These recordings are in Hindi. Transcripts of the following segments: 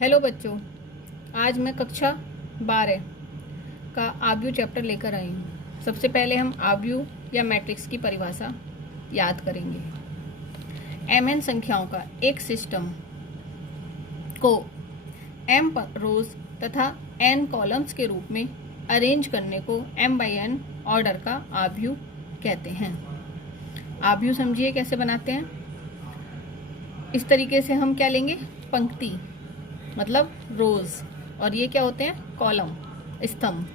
हेलो बच्चों, आज मैं कक्षा 12 का आव्यूह चैप्टर लेकर आई हूँ। सबसे पहले हम आव्यूह या मैट्रिक्स की परिभाषा याद करेंगे। mn संख्याओं का एक सिस्टम को m रोज तथा n कॉलम्स के रूप में अरेंज करने को m/n ऑर्डर का आव्यूह कहते हैं। आव्यूह समझिए कैसे बनाते हैं। इस तरीके से हम क्या लेंगे, पंक्ति मतलब रोज, और ये क्या होते हैं, कॉलम, स्तंभ।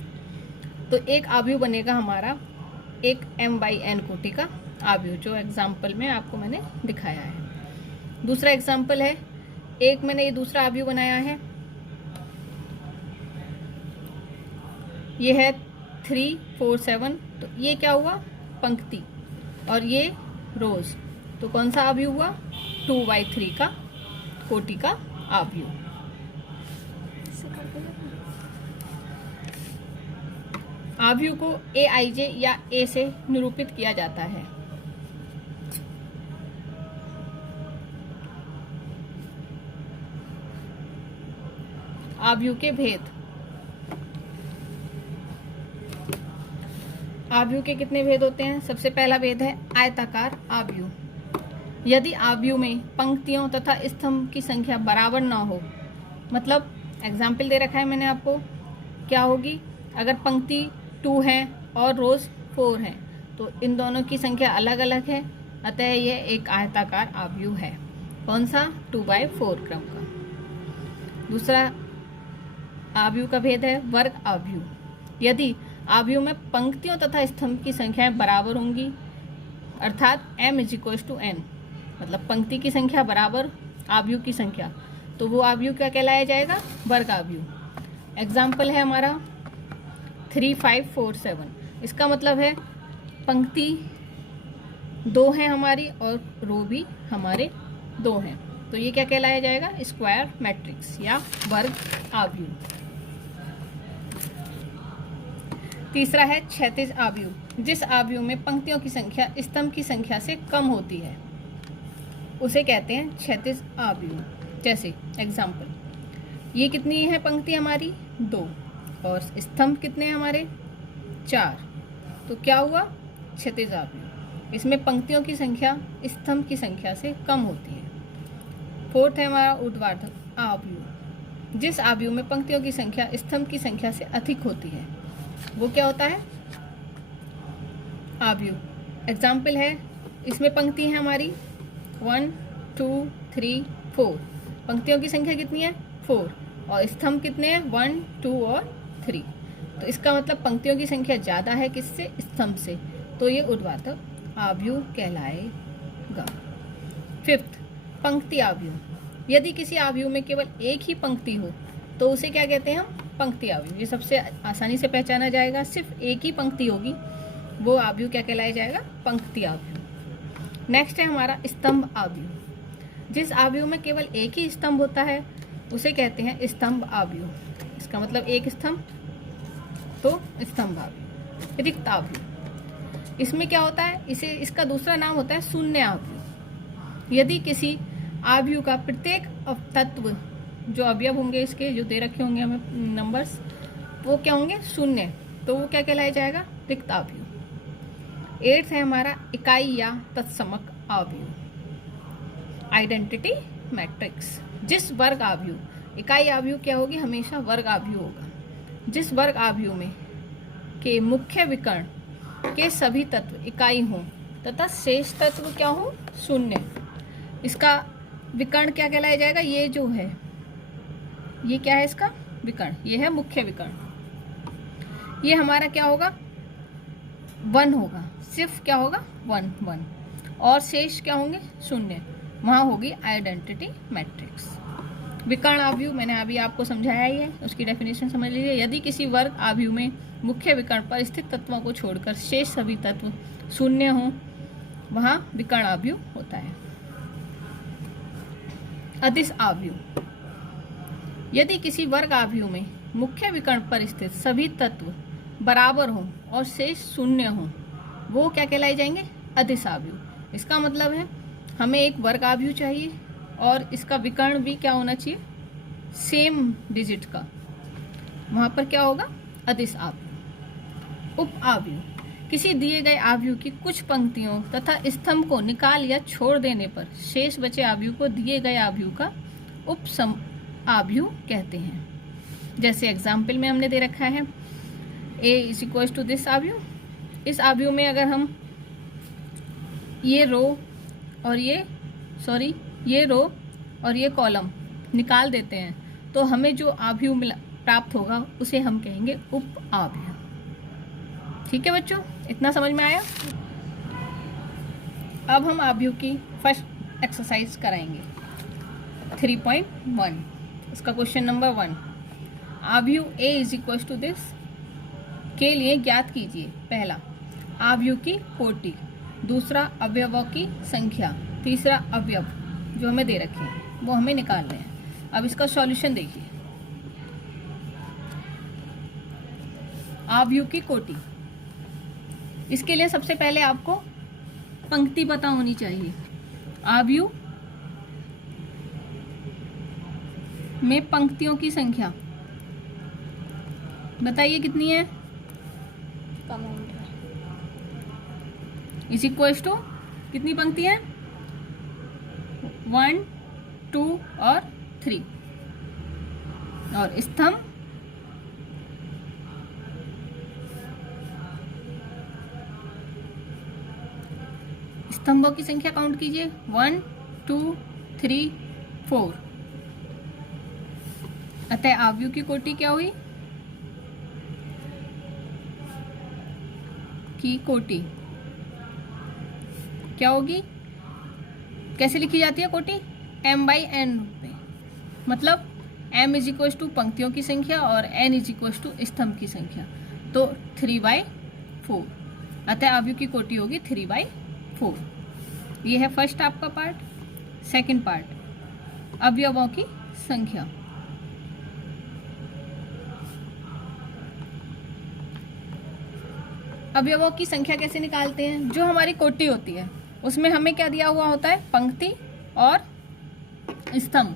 तो एक आव्यूह बनेगा हमारा एक m/n कोटि का आव्यूह, जो एग्जाम्पल में आपको मैंने दिखाया है। दूसरा एग्जाम्पल है, एक मैंने ये दूसरा आव्यूह बनाया है, ये है 3, 4, 7। तो ये क्या हुआ, पंक्ति, और ये रोज। तो कौन सा आव्यूह हुआ, 2/3 का कोटि का आव्यूह। आव्यूह को aij या a से निरूपित किया जाता है। आव्यूह के भेद। आव्यूह के कितने भेद होते हैं। सबसे पहला भेद है आयताकार आव्यूह। यदि आव्यूह में पंक्तियों तथा स्तंभ की संख्या बराबर ना हो, मतलब एग्जाम्पल दे रखा है मैंने आपको, क्या होगी, अगर पंक्ति 2 है और रोज 4 हैं, तो इन दोनों की संख्या अलग अलग है, अतः यह एक आयताकार आव्यूह है। कौन सा, 2/4 क्रम का। दूसरा आव्यूह का भेद है वर्ग आव्यूह। यदि आव्यूह में पंक्तियों तथा स्तंभ की संख्याएं बराबर होंगी, अर्थात m = n, मतलब पंक्ति की संख्या बराबर आव्यूह की संख्या, तो वो आव्यूह क्या कहलाया जाएगा, वर्ग आव्यूह। एग्जाम्पल है हमारा 3, 5, 4, 7। इसका मतलब है पंक्ति 2 है हमारी और रो भी हमारे 2 हैं, तो ये क्या कहलाया जाएगा, स्क्वायर मैट्रिक्स या वर्ग आव्यूह। तीसरा है क्षैतिज आव्यूह। जिस आव्यूह में पंक्तियों की संख्या स्तंभ की संख्या से कम होती है उसे कहते हैं क्षैतिज आव्यूह। जैसे एग्जाम्पल, ये कितनी है पंक्ति हमारी, 2, और स्तंभ कितने हैं हमारे, 4। तो क्या हुआ, क्षैतिज आव्यूह। इसमें पंक्तियों की संख्या स्तंभ की संख्या से कम होती है। फोर्थ है हमारा ऊर्ध्वाधर आव्यूह। जिस आव्यूह में पंक्तियों की संख्या स्तंभ की संख्या से अधिक होती है वो क्या होता है, आव्यूह। एग्जाम्पल है, इसमें पंक्ति है हमारी 1, 2, 3, 4। पंक्तियों की संख्या कितनी है, 4, और स्तंभ कितने हैं, 1, 2 और 3। तो इसका मतलब पंक्तियों की संख्या ज्यादा है किससे, स्तंभ से, तो ये ऊर्ध्वाधर आव्यूह कहलाएगा। फिफ्थ, पंक्ति आव्यूह। यदि किसी आव्यूह में केवल एक ही पंक्ति हो तो उसे क्या कहते हैं हम, पंक्ति आव्यूह। ये सबसे आसानी से पहचाना जाएगा, सिर्फ एक ही पंक्ति होगी, वो आव्यूह क्या कहलाया जाएगा, पंक्ति आव्यूह। नेक्स्ट है हमारा स्तंभ आव्यूह। जिस आव्यूह में केवल एक ही स्तंभ होता है उसे कहते हैं स्तंभ आव्यूह। इसका मतलब एक स्तंभ, तो स्तंभ आव्यूह। रिक्त आव्यूह, इसमें क्या होता है, इसका दूसरा नाम होता है शून्य आव्यूह। यदि किसी आव्यूह का प्रत्येक तत्व, जो अवयव होंगे इसके, जो दे रखे होंगे हमें नंबर्स, वो क्या होंगे, शून्य, तो वो क्या कहलाया जाएगा, रिक्त आव्यूह। 8th है हमारा इकाई या तत्समक आव्यूह, आइडेंटिटी मैट्रिक्स। जिस वर्ग आव्यूह, इकाई आव्यूह क्या होगी, हमेशा वर्ग आव्यूह होगा। जिस वर्ग आव्यूह में के मुख्य विकर्ण के सभी तत्व इकाई हों तथा शेष तत्व क्या हो, शून्य, इसका विकर्ण क्या कहलाया जाएगा, ये जो है, ये क्या है इसका विकर्ण, ये है मुख्य विकर्ण। ये हमारा क्या होगा, 1 होगा, सिर्फ क्या होगा, 1, 1, और शेष क्या होंगे, शून्य, वहां होगी आइडेंटिटी मैट्रिक्स। विकर्ण आव्यूह मैंने अभी आपको समझाया ही है, उसकी डेफिनेशन समझ लीजिए। यदि किसी वर्ग आव्यूह में मुख्य विकर्ण पर स्थित तत्वों को छोड़कर शेष सभी तत्व शून्य हों, वहां विकर्ण आव्यूह होता है। अदिश आव्यूह। यदि किसी वर्ग आव्यूह में मुख्य विकर्ण पर स्थित सभी तत्व बराबर हों और शेष शून्य हों, वो क्या कहलाए जाएंगे, अदिश आव्यूह। इसका मतलब है हमें एक वर्ग आव्यूह चाहिए और इसका विकर्ण भी क्या होना चाहिए, सेम डिजिट का, वहां पर क्या होगा, अदिश आव्यूह। उप आव्यूह, किसी दिए गए आव्यूह की कुछ पंक्तियों तथा स्तंभ को निकाल या छोड़ देने पर शेष बचे आव्यूह को दिए गए आव्यूह का उप आव्यूह कहते हैं। जैसे एग्जाम्पल में हमने दे रखा है A is equal to this आव्यूह। इस आव्यूह में अगर हम ये रो और ये कॉलम निकाल देते हैं तो हमें जो आव्यूह प्राप्त होगा उसे हम कहेंगे उप आव्यूह। ठीक है बच्चों, इतना समझ में आया। अब हम आव्यूह की फर्स्ट एक्सरसाइज कराएंगे 3.1। इसका क्वेश्चन नंबर 1, आव्यूह A is equal to this के लिए ज्ञात कीजिए पहला आव्यूह की कोटि, दूसरा अवयवों की संख्या, तीसरा अवयव जो हमें दे रखे हैं वो हमें निकालने हैं। अब इसका सॉल्यूशन देखिए। आव्यूह की कोटि, इसके लिए सबसे पहले आपको पंक्ति पता होनी चाहिए। आव्यूह में पंक्तियों की संख्या बताइए कितनी है, इज इक्वल टू कितनी पंक्ति है, 1, 2 और 3। और स्तंभ स्तंभों की संख्या काउंट कीजिए, 1, 2, 3, 4। अतः आव्यूह की कोटि क्या हुई, की कोटि क्या होगी, कैसे लिखी जाती है कोटि, m/n रूप में। मतलब m इज इक्वल टू पंक्तियों की संख्या और n इज इक्वल टू स्तंभ की संख्या, तो 3/4। अतः आव्यूह की कोटि होगी 3/4। ये है फर्स्ट आपका पार्ट। सेकंड पार्ट, अवयवों की संख्या। अवयवों की संख्या कैसे निकालते हैं, जो हमारी कोटि होती है उसमें हमें क्या दिया हुआ होता है, पंक्ति और स्तंभ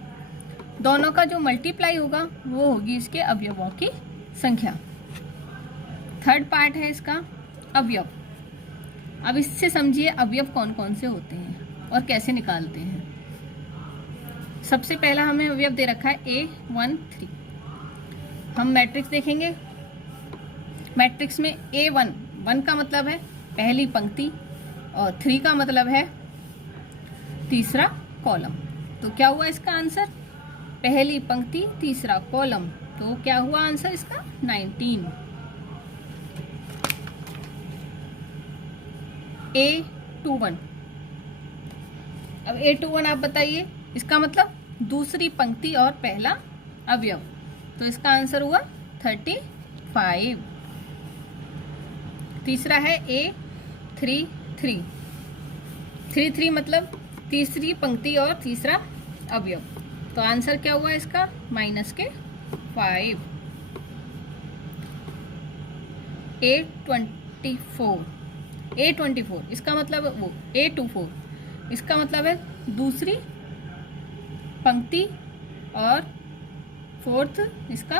दोनों का जो मल्टीप्लाई होगा वो होगी इसके अवयवों की संख्या। थर्ड पार्ट है इसका अवयव। अब इससे समझिए अवयव कौन कौन से होते हैं और कैसे निकालते हैं। सबसे पहला हमें अवयव दे रखा है A1 3। हम मैट्रिक्स देखेंगे। मैट्रिक्स में A1 1 का मतलब है पहली पंक्ति और 3 का मतलब है तीसरा कॉलम। तो क्या हुआ इसका आंसर, पहली पंक्ति तीसरा कॉलम, तो क्या हुआ आंसर इसका 19। A21, अब A21 आप बताइए, इसका मतलब दूसरी पंक्ति और पहला अवयव, तो इसका आंसर हुआ 35। तीसरा है A33, 33 मतलब तीसरी पंक्ति और तीसरा अवयव, तो आंसर क्या हुआ इसका -5। A24, इसका मतलब वो A24 इसका मतलब है दूसरी पंक्ति और फोर्थ इसका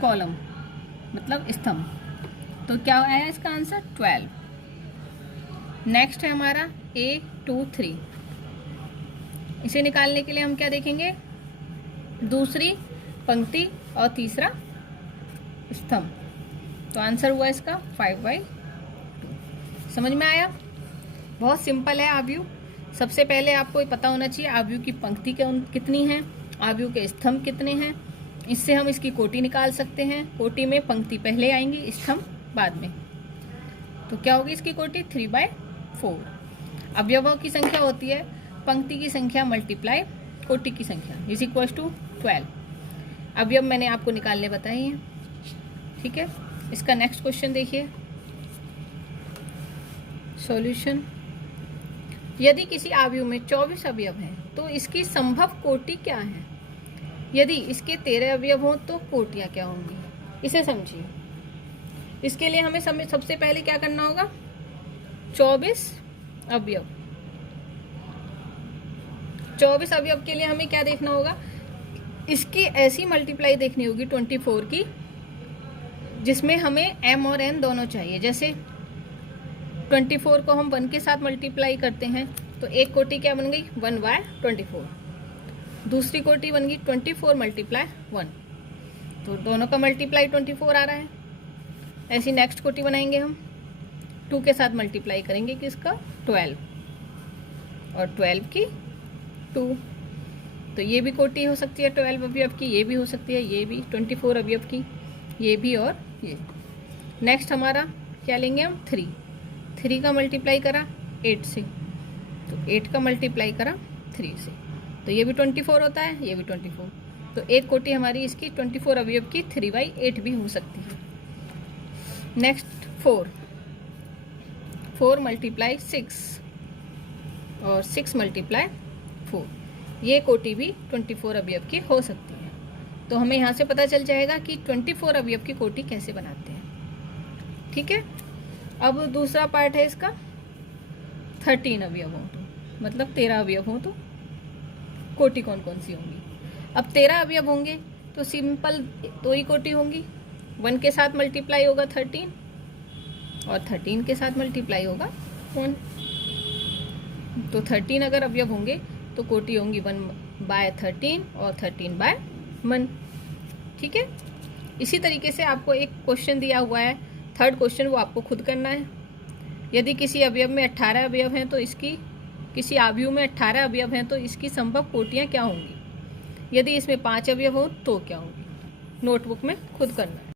कॉलम मतलब स्तंभ, तो क्या आया इसका आंसर 12। नेक्स्ट है हमारा A23। इसे निकालने के लिए हम क्या देखेंगे, दूसरी पंक्ति और तीसरा स्तंभ, तो आंसर हुआ इसका 5/2। समझ में आया, बहुत सिंपल है आव्यूह। सबसे पहले आपको पता होना चाहिए आव्यूह की पंक्ति कितनी है, आव्यूह के स्तंभ कितने हैं, इससे हम इसकी कोटि निकाल सकते हैं। कोटि में पंक्ति पहले आएंगी, स्तंभ बाद में, तो क्या होगी इसकी कोटि 3/4। अवयवों की संख्या होती है पंक्ति की संख्या मल्टीप्लाई कोटि की संख्या इज इक्वल टू 12। अवयव मैंने आपको निकालने बताए हैं, ठीक है। इसका नेक्स्ट क्वेश्चन देखिए, सॉल्यूशन। यदि किसी आव्यूह में 24 अवयव हैं तो इसकी संभव कोटि क्या है, यदि इसके 13 अवयव हों तो कोटियां क्या होंगी, इसे समझिए। इसके लिए हमें सबसे पहले क्या करना होगा, 24 अवयव के लिए हमें क्या देखना होगा, इसकी ऐसी मल्टीप्लाई देखनी होगी 24 की जिसमें हमें m और n दोनों चाहिए। जैसे 24 को हम 1 के साथ मल्टीप्लाई करते हैं तो एक कोटि क्या बन गई 1/24, दूसरी कोटि बन गई 24 × 1, तो दोनों का मल्टीप्लाई 24 आ रहा है। ऐसी नेक्स्ट कोटि बनाएंगे हम, 2 के साथ मल्टीप्लाई करेंगे किसका 12, और 12 की 2, तो ये भी कोटि हो सकती है 12 अवयव की, ये भी हो सकती है, ये भी 24 अवयव की, ये भी और ये। नेक्स्ट हमारा क्या लेंगे हम 3 का मल्टीप्लाई करा 8 से, तो 8 का मल्टीप्लाई करा 3 से, तो ये भी 24 होता है, ये भी 24, तो एक कोटि हमारी इसकी 24 अवयव की 3/8 भी हो सकती है। नेक्स्ट 4 × 6 और 6 × 4, ये कोटि भी 24 अवयव की हो सकती है। तो हमें यहाँ से पता चल जाएगा कि 24 अवयव की कोटि कैसे बनाते हैं। ठीक है, अब दूसरा पार्ट है इसका 13 अवयव हो तो, मतलब 13 अवयव हो तो कोटि कौन कौन सी होंगी। अब 13 अवयव होंगे तो सिंपल 2 ही कोटि होंगी, 1 के साथ मल्टीप्लाई होगा 13 और 13 के साथ मल्टीप्लाई होगा 1, तो 13 अगर अवयव होंगे तो कोटि होंगी 1/13 और 13/1। ठीक है, इसी तरीके से आपको एक क्वेश्चन दिया हुआ है, थर्ड क्वेश्चन, वो आपको खुद करना है। यदि किसी अवयव में 18 अवयव हैं तो इसकी, किसी आव्यूह में 18 अवयव हैं तो इसकी संभव कोटियाँ क्या होंगी। यदि इसमें 5 अवयव हो तो क्या होंगी, नोटबुक में खुद करना है।